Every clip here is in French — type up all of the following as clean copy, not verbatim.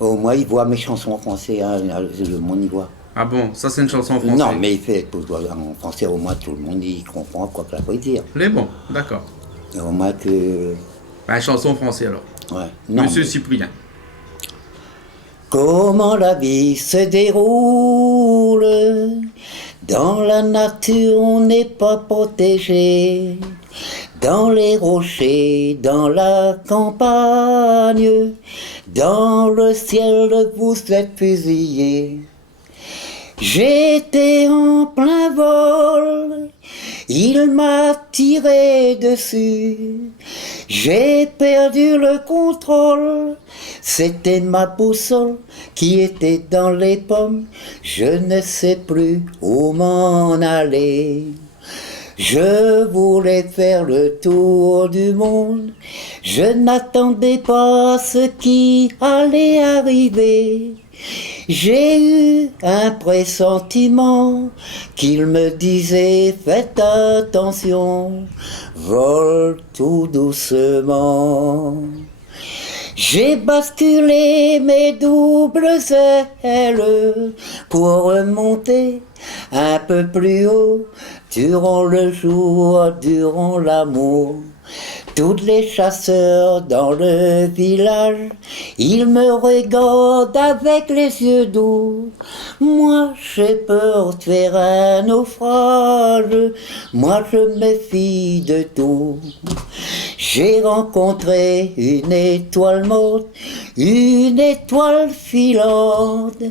Au moins, il voit mes chansons en français, hein, le monde y voit. Ah bon, ça c'est une chanson en français. Non, mais il fait en français, au moins tout le monde y comprend quoi que la veut dire. Les bons, d'accord. Et au moins que. Bah, chanson en français alors. Ouais. Non, Monsieur mais- Cyprien. Comment la vie se déroule dans la nature, on n'est pas protégé. Dans les rochers, dans la campagne, dans le ciel, vous êtes fusillés. J'étais en plein vol, il m'a tiré dessus. J'ai perdu le contrôle, c'était ma boussole qui était dans les pommes. Je ne sais plus où m'en aller. Je voulais faire le tour du monde, je n'attendais pas ce qui allait arriver. J'ai eu un pressentiment qu'il me disait faites attention, vole tout doucement. J'ai basculé mes doubles ailes pour remonter un peu plus haut, durant le jour, durant l'amour. Tous les chasseurs dans le village, ils me regardent avec les yeux doux. Moi j'ai peur de faire un naufrage, moi je méfie de tout. J'ai rencontré une étoile morte, une étoile filante,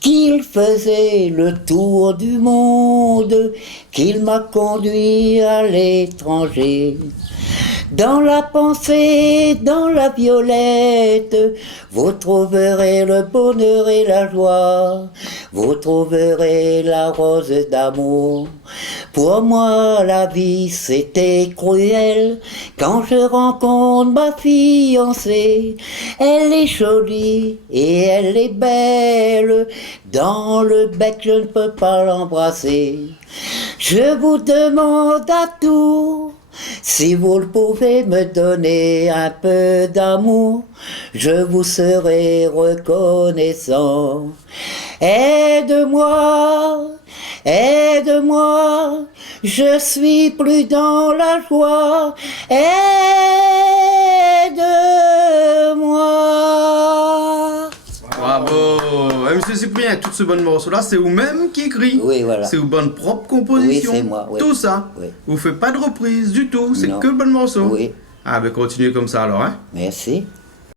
qu'il faisait le tour du monde, qu'il m'a conduit à l'étranger. Dans la pensée, dans la violette, vous trouverez le bonheur et la joie, vous trouverez la rose d'amour. Pour moi, la vie, c'était cruel, quand je rencontre ma fiancée. Elle est jolie et elle est belle, dans le bec, je ne peux pas l'embrasser. Je vous demande à tous, si vous le pouvez me donner un peu d'amour, je vous serai reconnaissant. Aide-moi, aide-moi, je suis plus dans la joie. Aide-moi. Bravo. Monsieur Cyprien, tout ce bon morceau-là, c'est vous-même qui écrit. Oui, voilà. C'est vos bonnes propres compositions. Oui, c'est moi, oui. Tout ça. Oui. Vous faites pas de reprise du tout. C'est Non. que le bon morceau. Oui. Ah, ben continuez comme ça alors, hein. Merci.